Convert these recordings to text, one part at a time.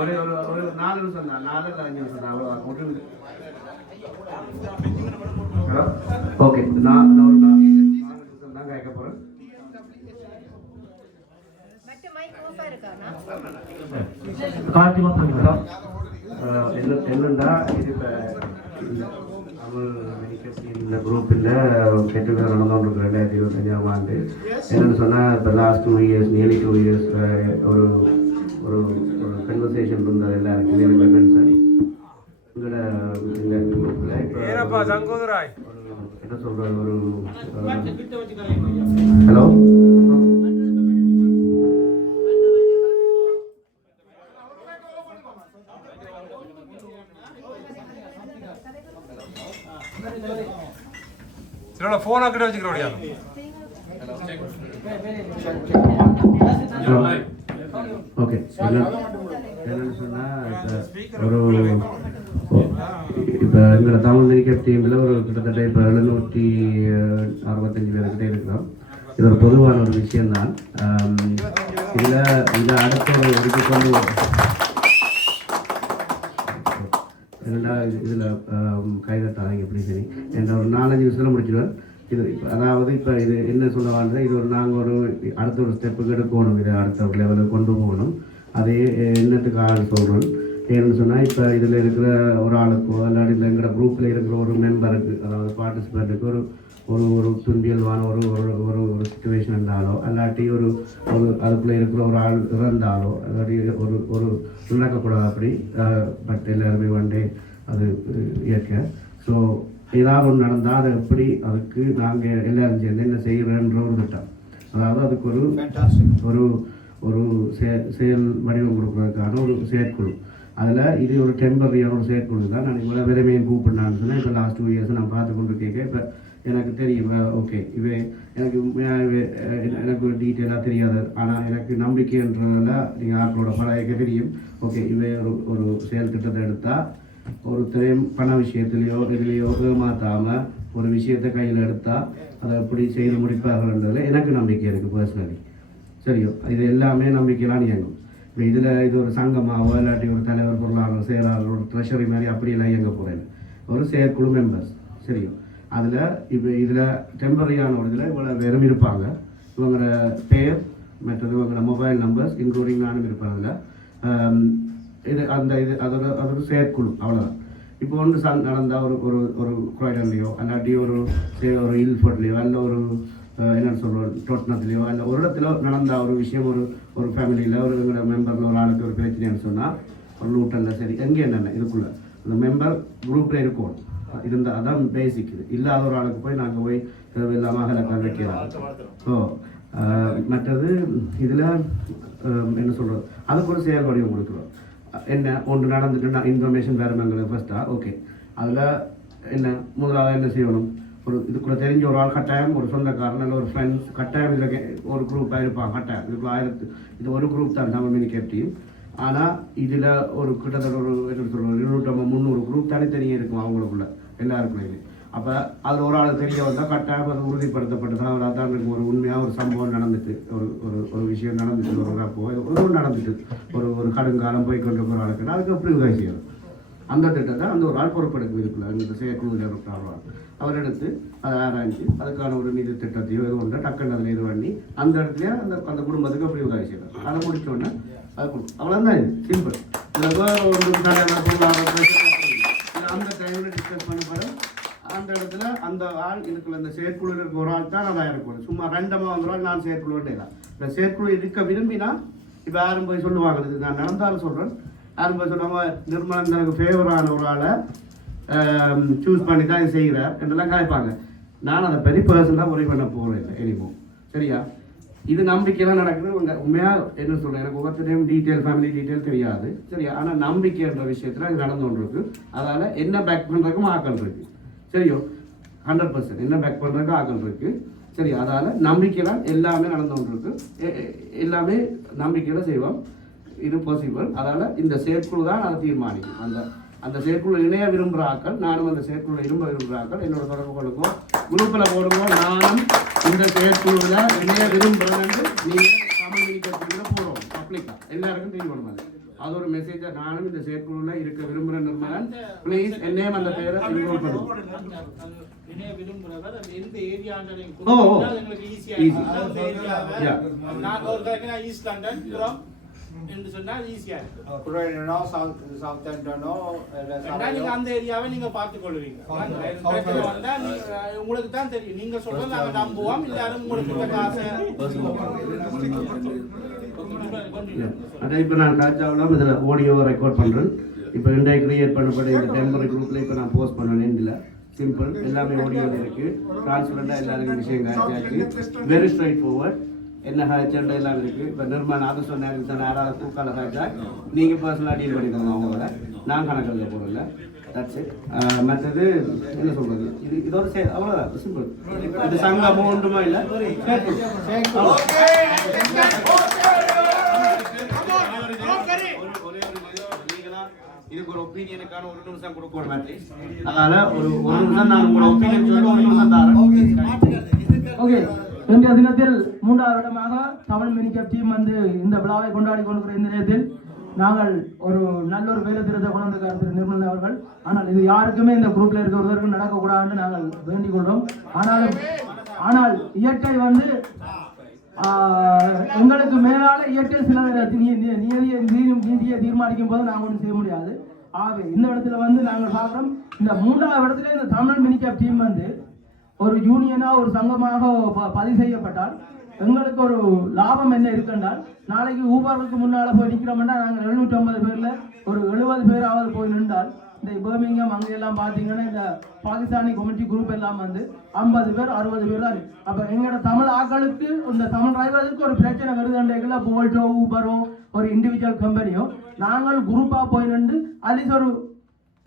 ஒரு 4 நிமிஷம் தான், 4 5 நிமிஷம் தான், அவ்வளோ. ஓகே, நான் ஒரு 4 நிமிஷம் தான் கேட்க போகிறேன். என்னண்டா இது இப்போ தமிழ் மெடிக்கல் குரூப்பில் கெட்டுக்கிற நடந்துகிட்டு 2025ஆம் ஆண்டு. என்னென்னு சொன்னால் இப்போ லாஸ்ட் 2 இயர்ஸ் நியர்லி 2 இயர்ஸ் ஒரு ஒரு ஒரு கன்வர்சேஷன் இருந்தது எல்லாருக்கும் எங்களோட இந்த குரூப்பில் இப்போ என்ன சொல்கிறது ஒரு ஹலோ ஃபோன் ஆக்கிட்டு வச்சுக்கிறோடியா. ஓகே, என்னன்னு சொன்னால் ஒரு இப்போ எங்களோட தமிழ் கிரிக்கெட் டீமில் ஒரு கிட்டத்தட்ட இப்போ 765 பேர்கிட்ட இருக்கிறோம். இது ஒரு பொதுவான ஒரு விஷயம்தான். இதில் அடுத்த ஒரு இதுக்கு கொண்டு என்னடா இதில் கைதட்டாங்க எப்படி சரி என்ற ஒரு 4-5 நிமிஷத்தில் முடிச்சிடுவேன். இது அதாவது இப்போ இது என்ன சொல்ல வாழ்ந்தா இது ஒரு நாங்கள் ஒரு அடுத்த ஒரு ஸ்டெப்புக்கு எடுக்கணும், இதை அடுத்த ஒரு லெவலுக்கு கொண்டு போகணும். அதே என்னத்துக்காக சொல்கிறேன் ஏன்னு சொன்னால் இப்போ இதில் இருக்கிற ஒரு ஆளுக்கோ இல்லாட்டி இல்லை எங்களோட குரூப்பில் இருக்கிற ஒரு மெம்பருக்கு அதாவது பார்ட்டிசிபேண்ட்டுக்கு ஒரு ஒரு ஒரு துன்பியல்வான ஒரு ஒரு ஒரு சுச்சுவேஷன் இருந்தாலோ இல்லாட்டி ஒரு ஒரு அதுக்குள்ளே இருக்கிற ஒரு ஆள் இறந்தாலோ இல்லாட்டி ஒரு ஒரு நடக்கக்கூடாது அப்படி. பட் எல்லாருமே ஒன்டே அது இயற்கை. ஸோ ஏதாவது ஒன்று நடந்தால் அதை எப்படி அதுக்கு நாங்கள் எல்லோரும் சேர்ந்து என்ன செய்கிறோன்ற ஒரு திட்டம். அதாவது அதுக்கு ஒரு ஒரு ஒரு செயல் வடிவம் கொடுக்குறதுக்கான ஒரு செயற்குழு. அதில் இது ஒரு டெம்பரரியான ஒரு செயற்குழு தான். நான் இவ்வளோ விரைமையும் கூப்பிட்னான்னு சொன்னால் இப்போ லாஸ்ட் 2 இயர்ஸ் நான் பார்த்து கொண்டு கேட்க இப்போ எனக்கு தெரியும். ஓகே, எனக்கு எனக்கு டீட்டெயிலாக தெரியாது, ஆனால் எனக்கு நம்பிக்கைன்றதில் நீங்கள் ஆக்களோட பழைய தெரியும். ஓகே, ஒரு செயல் திட்டத்தை எடுத்தால் ஒருத்தரையும் பண விஷயத்துலையோ இதுலேயோ ஏமாற்றாமல் ஒரு விஷயத்தை கையில் எடுத்தால் அதை எப்படி செய்து முடிப்பார்கள்ன்றதில் எனக்கு நம்பிக்கை இருக்குது பர்சனலி. சரியோ, இது எல்லாமே நம்பிக்கையெல்லாம் இயங்கும். இப்போ இதில் இது ஒரு சங்கமாகவோ இல்லாட்டி ஒரு தலைவர் பொருளாளர் செயலாளர் ஒரு ட்ரெஷரி மாதிரி அப்படியெல்லாம் இயங்க போகிறேன். ஒரு செயற்குழு மெம்பர்ஸ் சரியோ. அதில் இப்போ இதில் டெம்பரரியான ஒரு இதில் இவ்வளோ பேரும் இருப்பாங்க. இவங்களோட பேர் மற்றது இவங்களோட மொபைல் நம்பர்ஸ் இன்க்ளூடிங் நானும் இருப்பேன். அதில் இது அதோட செயற்குழு அவ்வளோதான். இப்போ ஒன்று நடந்தால் ஒரு ஒரு குரோய்டன்லையோ அல்லாட்டி ஒரு இல்ஃபோர்ட்லேயோ அல்ல ஒரு என்னென்னு சொல்கிறோம் டோட்னத்துலேயோ அல்ல ஒரு இடத்துல நடந்தால் ஒரு விஷயம் ஒரு ஃபேமிலியில் ஒரு எங்களோட மெம்பரில் ஒரு ஆளுக்கு ஒரு பிரச்சனைன்னு சொன்னால் ஒரு லூட்டனில் சரி எங்கே என்னென்ன இதுக்குள்ளே அந்த மெம்பர் குரூப்பில் இருக்கும் இருந்தால் அதான் பேசிக். இது இல்லாத ஒரு ஆளுக்கு போய் நாங்கள் போய் தேவையில்லாமல் அகலக்கால் வைக்கிறோம். ஸோ மற்றது இதில் என்ன சொல்கிறது அதுக்கு ஒரு செயல் வடிவம் கொடுக்குறோம். என்ன ஒன்று நடந்துட்டு இன்ஃபர்மேஷன் வேறு எங்களுக்கு ஃபஸ்ட்டாக ஓகே. அதில் என்ன முதலாவது என்ன செய்யணும், ஒரு இதுக்குள்ளே தெரிஞ்ச ஒரு ஆள் கட்டாயம் ஒரு சொந்தக்காரன் இல்லை ஒரு ஃப்ரெண்ட்ஸ் கட்டாயம் இதில் ஒரு குரூப்பாக இருப்பாங்க. கட்டாயம் இதுக்குள்ள இது ஒரு குரூப் தான் தமிழ் மினிகேட் டீம். ஆனால் இதில் ஒரு கிட்டத்தட்ட ஒரு என்ன சொல்கிறது 200-300 குரூப் தனித்தனியாக இருக்கும் அவங்களுக்குள்ள எல்லாருக்குள்ளேயுமே. அப்போ அதில் ஒரு ஆள் தெரிய வந்தால் கட்டாயம் அது உறுதிப்படுத்தப்பட்டதான் ஒரு அதான் இருக்கும். ஒரு உண்மையாக ஒரு சம்பவம் நடந்துட்டு ஒரு ஒரு விஷயம் நடந்துட்டு ஒரு நடந்துட்டு ஒரு கடுங்காலம் போய் கொண்டு போகிற ஆளுக்குன்னா அதுக்கு எப்படி உதவி செய்யணும் அந்த திட்டத்தை அந்த ஒரு ஆள் பொறுப்பெடுக்கும். இதுக்குள்ள இந்த செயற்குழுவில் இருக்கிற அவர் எடுத்து அதை ஆராய்ச்சி அதுக்கான ஒரு நிதி திட்டத்தையோ இது ஒன்று டக்குன்னு அதில் இது பண்ணி அந்த இடத்துல அந்த குடும்பத்துக்கு அப்படி உதவி செய்யலாம். அதை முடிச்சோடனே அது கொடுக்கும். அவ்வளோதான். இது சிம்பிள். அந்த டைமில் டிஸ்கஸ் பண்ணப்பட அந்த இடத்துல அந்த ஆள் இதுக்குள்ள இந்த செயற்குழு இருக்க ஒரு ஆள் தான் அதான் இருக்கணும். சும்மா ரெண்டமாக வந்துடுவாள் நான் செயற்குழு வேண்டியதான். இந்த செயற்குழு இருக்க விரும்பினா இப்போ யாரும் போய் சொல்லுவாங்க, இது நான் நடந்தாலும் சொல்கிறேன், யாரும் போய் சொல்லுவாங்க நிர்மலன் எனக்கு ஃபேவரான ஒரு ஆளை சூஸ் பண்ணி தான் இது செய்கிறார் என்றெல்லாம் காய்ப்பாங்க. நான் அதை பெரிய பர்சனாக உரை பண்ண போகிறேன் இல்லை எனிமோ. சரியா, இது நம்பிக்கையெல்லாம் நடக்குது. உண்மையாக என்ன சொல்கிறேன், எனக்கு ஒவ்வொருத்தரையும் டீட்டெயில் ஃபேமிலி டீட்டெயில் தெரியாது. சரியா, ஆனால் நம்பிக்கைன்ற விஷயத்தில் இது நடந்து கொண்டு இருக்கு. அதால் என்ன பேக் பண்ணுறதுக்கும் ஆக்கள் இருக்குது. சரியோ, 100% என்ன பேக் பண்ணுறதுக்கு ஆக்கள் இருக்குது. சரி, அதால் நம்பிக்கையெல்லாம் எல்லாமே நடந்து கொண்டு இருக்கு. எல்லாமே நம்பிக்கையில் செய்வோம். இது பாசிபிள். அதால் இந்த செயற்குழு தான் அதை தீர்மானிக்கும். அந்த செயற்குழு இணைய விரும்புகிற ஆக்கள், நானும் அந்த செயற்குழு விரும்புகிற ஆக்கள் என்னோட தொடர்பு கொடுக்கும், குரூப்பில் போடுவோம். நானும் இந்த செயற்குழுவில் இணைய விரும்புகிறேன் என்று நீங்கள் தமிழ் மினிகேட் போடுவோம். பப்ளிக்கா எல்லாருக்கும் தெரியணும். அது ஒரு மெசேஜை நானும் இந்த செயற்குழுவில் இருக்க விரும்புகிற நிர்மலன் ப்ளீஸ் என்னையும் அந்த பேரை இன்க்ளூட் பண்ணுவோம். அந்த ஏரியாவை நீங்க பார்த்துக் கொள்வீங்க. உங்களுக்கு தான் தெரியும். நீங்க சொல்றது நாங்க நம்புவோம். எல்லாரும் உங்களுக்கு காசு அதை இப்போ நான் காய்ச்சாவெல்லாம் இதில் ஆடியோவை ரெக்கார்ட் பண்ணுறேன். இப்போ இன்றைய கிரியேட் பண்ணப்பட்ட இந்த டெம்பரரி குரூப்பில் இப்போ நான் போஸ்ட் பண்ணேன். இதில் சிம்பிள் எல்லாமே ஆடியோவில் இருக்குது. டிரான்ஸ்பரண்டாக எல்லாருக்கும் விஷயம் காய்ச்சாச்சு. Very straight forward. என்ன காய்ச்சல் எல்லாம் இருக்குது. இப்போ நிர்மாணம் அது சொன்னாங்க தான் யாராவது தூக்கால காய்ச்சா நீங்கள் பர்சனலாக டீல் பண்ணிக்கோங்க அவங்களோட. நான் கணக்கில் போகிறதில்ல. That's it. மற்றது என்ன சொல்கிறது, இதோட அவ்வளோதான் சிம்பிள். இது சங்கம் ஒன்றுமா இல்லை. இதுக்கு ஒரு ஒப்பீனியனுக்கான ஒரு நிமிஷம் கொடுக்கணும் அட்லீஸ்ட். அதனால ஒரு நிமிஷம் நான் உங்களோட ஒப்பீனியன் சொல்லி ஒரு நிமிஷம் தரேன். ஓகே, இன்றைய தினத்தில் 3வது வருடமாக தமிழ் மினிகப் டீம் வந்து இந்த விழாவை கொண்டாடி கொண்டிருக்கிற இந்த நேரத்தில் நாங்கள் ஒரு நல்ல ஒரு வேலை திட்டத்தை கொண்டு வந்திருக்கார் திரு நிர்மலன் அவர்கள். ஆனால் இது யாருக்குமே இந்த குரூப்ல இருக்கிறவர்களுக்கும் நடக்கக்கூடாதுன்னு நாங்கள் வேண்டிக் கொள்றோம். ஆனால் இயற்கை வந்து எங்களுக்கு மேலால இயற்கை சில நீதியை தீர்மானிக்கும் போது நாங்கள் ஒன்றும் செய்ய முடியாது. ஆகவே இந்த இடத்துல வந்து நாங்கள் பார்க்குறோம், இந்த 3வது இடத்துல இந்த தமிழ் மினிகப் டீம் வந்து ஒரு யூனியனாக ஒரு சங்கமாக பதிவு செய்யப்பட்டால் எங்களுக்கு ஒரு லாபம் என்ன இருக்குன்றால், நாளைக்கு ஊபருக்கு முன்னால் போய் நிற்கிறோம்னா நாங்கள் 750 பேரில் ஒரு 70 பேராவது போய் நின்றால், இந்த பர்மிங்ஹாம் அங்கெல்லாம் பார்த்தீங்கன்னா இந்த பாகிஸ்தானி கம்யூனிட்டி குரூப் எல்லாம் வந்து 50 பேர் 60 பேர் தான். அப்போ எங்களோட தமிழ் ஆக்களுக்கு இந்த தமிழ் டிரைவருக்கு ஒரு பிரச்சனை வருதுன்றீங்களா, போல்ட்டோ ஊபரோ ஒரு இண்டிவிஜுவல் கம்பெனியோ நாங்கள் குரூப்பாக போய் நின்று அட்லீஸ்ட் ஒரு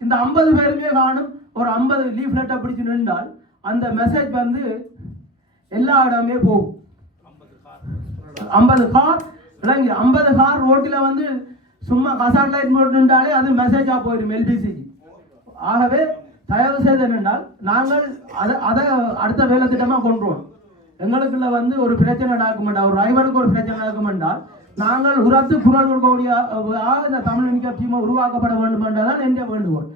இந்த 50 பேருமே காணும் ஒரு 50 லீஃப்லெட்டை பிடிச்சி நின்றால் அந்த மெசேஜ் வந்து எல்லா இடமே போகும். 50 கார் விளங்கி 50 கார் ரோட்டில் வந்து சும்மா கசாட் லைட் போட்டுட்டாலே அது மெசேஜாக போயிடும் எல்பிசிக்கு. ஆகவே தயவு செய்து என்னென்றால் நாங்கள் அதை அடுத்த வேலை திட்டமாக கொண்டுருவோம். எங்களுக்குள்ள வந்து ஒரு பிரச்சனை டாக்குமெண்டா, ஒரு டிரைவருக்கு ஒரு பிரச்சனை டாக்குமெண்டா நாங்கள் உரத்து குரல் கொடுக்கக்கூடிய இந்த தமிழ் மினிகப் டீமை உருவாக்கப்பட வேண்டும் என்றதான் என்னுடைய வேண்டுகோள்.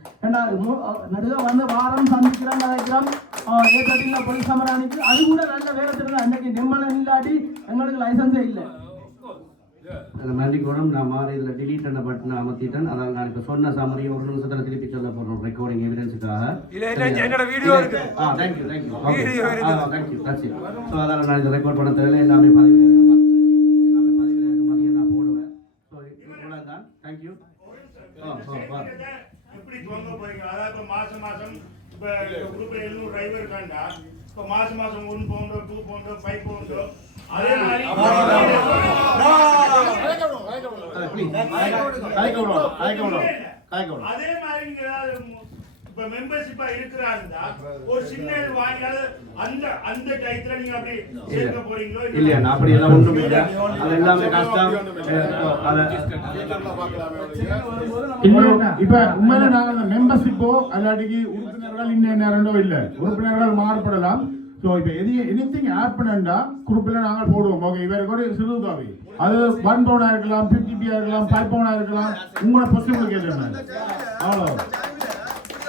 நடுக வந்து வாரம் சந்திக்கிறோம் கதைக்கிறோம் ஏற்கனவே போலீஸ் சமராணிக்கு அது கூட நல்ல வேலை திட்டம். அன்னைக்கு நிர்மலன் இல்லாட்டி எங்களுக்கு லைசன்ஸே இல்லை. அந்த மன்னிக்கணும், நான் மாறி இதில் டிலீட் பண்ண பட்டனை அமர்த்திட்டேன். அதாவது நான் இப்போ சொன்ன சமரியை ஒரு நிமிஷத்தில் திருப்பி சொல்ல போகிறோம் ரெக்கார்டிங் எவிடன்ஸுக்காக. தேங்க்யூ. ஸோ அதனால் நான் இதை ரெக்கார்ட் பண்ண தேவையில்லை. எல்லாமே பதிவு நான் போடுவேன். ஸோ இவ்வளோ தான். தேங்க்யூ. எப்படி துவங்க போறீங்க? அதாவது இப்போ மாசம் இப்போ குரூப்ல 700 டிரைவர் இருக்காண்டா, இப்போ மாசம் 1 பவுண்டோ 2 பவுண்டோ 5 பவுண்டோ அதே மாதிரி அதே மாதிரி நீங்க இப்ப மெம்பர்ஷிப்பா இருக்கிறாருந்தா ஒரு சின்ன வாங்கியால அந்த டைத்துல நீங்க அப்படி சேர்க்க போறீங்களோ இல்லையா? நான் அப்படி எல்லாம் ஒன்றும் இல்லை. அது எல்லாமே கஷ்டம். இப்ப உண்மையில நாங்க அந்த மெம்பர்ஷிப்போ அல்லாட்டிக்கு உறுப்பினர்கள் இன்னும் நேரண்டோ இல்லை, உறுப்பினர்கள் மாறுபடலாம். ஸோ இப்போ எனிதிங் ஆட் பண்ணா குரூப்பில் நாங்கள் போடுவோம். ஓகே, இவருக்கு ஒரு சிறு உதவி, அது 1 பவுனா இருக்கலாம், 50 இருக்கலாம், 5 பவுனா இருக்கலாம், உங்களோட பொசிபிள் கேட்டு அவ்வளோ.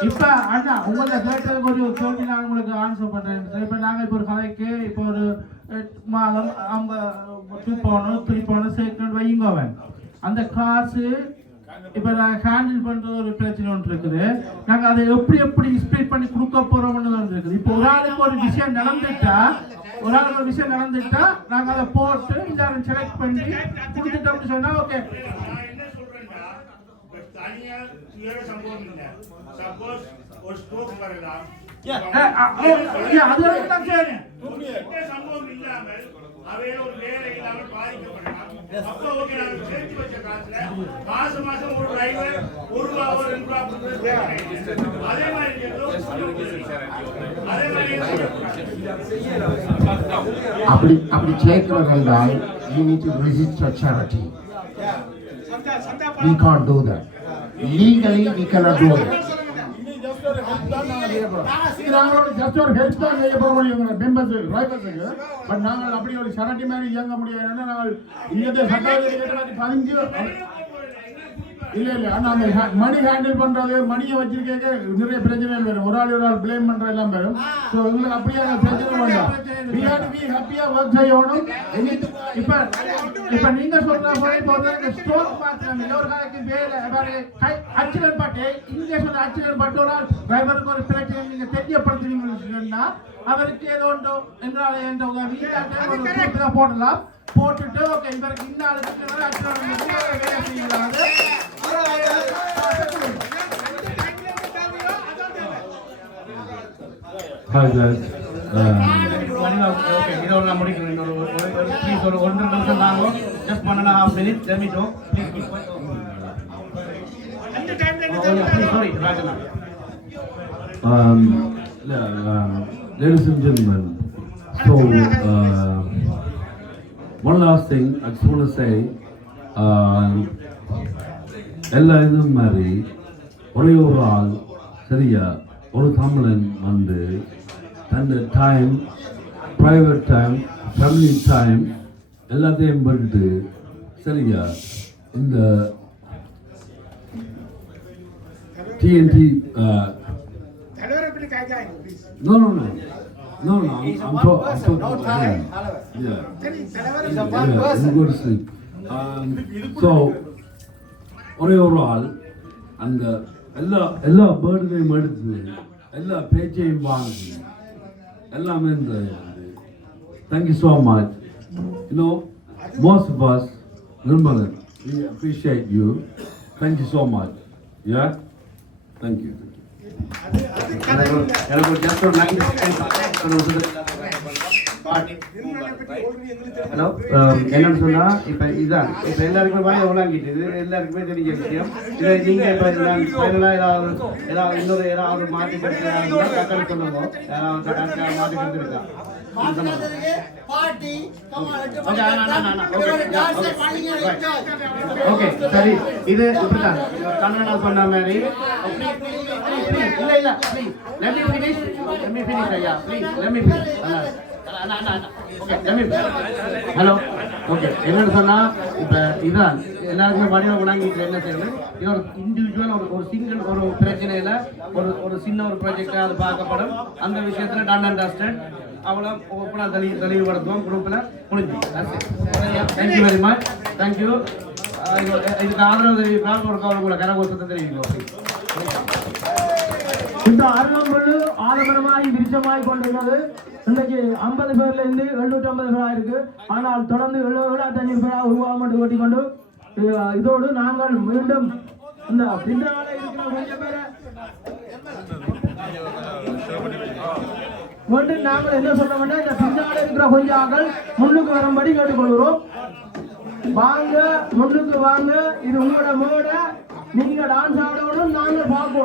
இப்ப அண்ணா உங்களை கேட்டதுக்கு ஒரு கேள்வி நான் உங்களுக்கு ஆன்சர் பண்றேன். இப்ப நாங்க இப்ப ஒரு கதைக்கு இப்போ ஒரு மாதம் 2 பவுன் 3 பவுன் சேர்க்கணும் வைங்க. அந்த காசு இப்ப நாங்க ஹேண்டில் பண்றது ஒரு பிரச்சனை ஒன்று இருக்குது. நாங்க அதை எப்படி ஸ்ப்ளிட் பண்ணி கொடுக்க போறோம்னு இருக்குது. இப்போ ஒரு ஆளுக்கு ஒரு விஷயம் நடந்துட்டா நாங்க அதை போட்டு எல்லாரும் செலக்ட் பண்ணி கொடுத்துட்டோம்னு சொன்னா ஓகே. தனியா சுயர சம்பவம் இல்ல. சப்போஸ் ஒரு ஸ்ட்ரோக் வரலாம், சம்பவம் இல்லாமல் அவையில ஒரு வேலை இல்லாமல் பாதிக்கப்படலாம். அப்ப ஓகே, நாங்க சேர்த்து வச்ச காசுல மாசம் ஒரு டிரைவர் ₹1 or ₹2 அதே மாதிரி அப்படி சேர்க்கிறது என்றால் you need to register charity. We can't do that. Legally we cannot do it. இதுக்கு நாங்களோட ஜஸ்ட் ஒரு ஹெல்ப் தான் செய்ய போக முடியும் மெம்பர்ஸ் டிரைவர்ஸுக்கு. பட் நாங்கள் அப்படி ஒரு சரட்டி மாதிரி இயங்க முடியாது. நாங்கள் இங்கே சட்டத்தை பதிஞ்சு இல்ல ஆனா அந்த மணி ஹேண்டில் பண்றது மணியை வச்சிருக்க நிறைய பிரச்சனைகள் வரும். ஒரு ஆள் பிளேம் பண்ற எல்லாம் வரும். ஸோ எங்களுக்கு அப்படியே பிரச்சனை வேண்டாம். we have to be happy work செய்யணும். இப்ப நீங்க சொல்ற மாதிரி போறது ஸ்டோக் மாத்திரம் இல்ல, ஒரு காலத்துக்கு வேலை ஆக்சிடென்ட் பட்டு இங்கே சொல்ற ஆக்சிடென்ட் பட்டு ஒரு டிரைவருக்கு ஒரு பிரச்சனை நீங்க தெரியப்படுத்துறீங்கன்னா அவருக்கு ஏதோ ஒன்று என்றால் என்ற உதவி போடலாம். போட்டுட்டு ஓகே இவருக்கு இந்த ஆளுக்கு வேலை செய்யலாது. Hi guys. இதோட முடிக்கிறேன். ப்ளீஸ் ஒரு 1 நிமிஷம் தாங்க. Just 1.5 minutes. Let me talk. Please keep quiet. Sorry, Rajana. Ladies and gentlemen, so one last thing I just want to say, எல்லா இதுவும் மாதிரி ஒரே ஒரு ஆள் சரியா ஒரு தமிழன் வந்து தன் time, private time, family time எல்லாத்தையும் போட்டு சரியா இந்த TNT no, I'm talking yeah, I'm going to sleep. So ஒரே ஒரு ஆள் அந்த எல்லா பேர்டுகளையும் எடுத்து எல்லா பேச்சையும் வாங்கி எல்லாமே thank you so much. You know, most of us Nirmalan, we appreciate you. Thank you so much. Yeah, thank you. Hello, என்னன்னு சொன்னா இப்ப இதுதான் இப்ப எல்லாருக்குமே உலாங்கிட்டு எல்லாருக்குமே தெரிஞ்ச விஷயம். இதை நீங்க இப்ப ஃபைனலா ஏதாவது இன்னொரு ஏதாவது மாற்றி கருத்து சொல்லுங்க. ஏதாவது மாற்றி கருத்து இருக்கா? ஓகே சரி, இது இப்படிதான் கண்ணனா சொன்ன மாதிரி. இல்ல இல்ல ப்ளீஸ் let me finish ஐயா, please let me finish. Hello, okay என்னன்னு சொன்னா இப்ப இதுதான் எல்லாருக்குமே வடிவ உணங்கிட்டு என்ன செய்யணும். இது ஒரு இண்டிவிஜுவல் ஒரு சிங்கிள் ஒரு பிரச்சனையில ஒரு சின்ன ஒரு ப்ராஜெக்டா அது பார்க்கப்படும். அந்த விஷயத்துல டன் அண்ட் டஸ்டட் அவ்வளோ ஓப்பனா தெளிவுபடுத்துவோம். குரூப்ல முடிஞ்சு. Thank you very much. தேங்க்யூ. இதுக்கு ஆதரவு தெரிவிக்கலாம். ஒரு உங்களை கரகோஷத்தை தெரிவிக்கும். இந்த அருளம்புழு ஆலமரமாய் விருட்சமாய் கொண்டுள்ளது. இன்னைக்கு 50 பேர்ல இருந்து 750 பேரா இருக்கு. ஆனால் தொடர்ந்து 75 பேரா உருவாக ஓட்டிக்கொண்டு இதோடு நாங்கள் மீண்டும் இந்த பின்னால இருக்கிற கொஞ்சம் பேரை மீண்டும் நாங்கள் என்ன சொல்றோம்னா இந்த பின்னால இருக்கிற கொஞ்சம் ஆக்கள் முன்னுக்கு வரும்படி கேட்டுக்கொள்கிறோம். வாங்க, முன்னுக்கு வாங்க. இது உங்களோட மேடை. நீங்க டான்ஸ் ஆடணும், நாங்கள் பார்ப்போம்.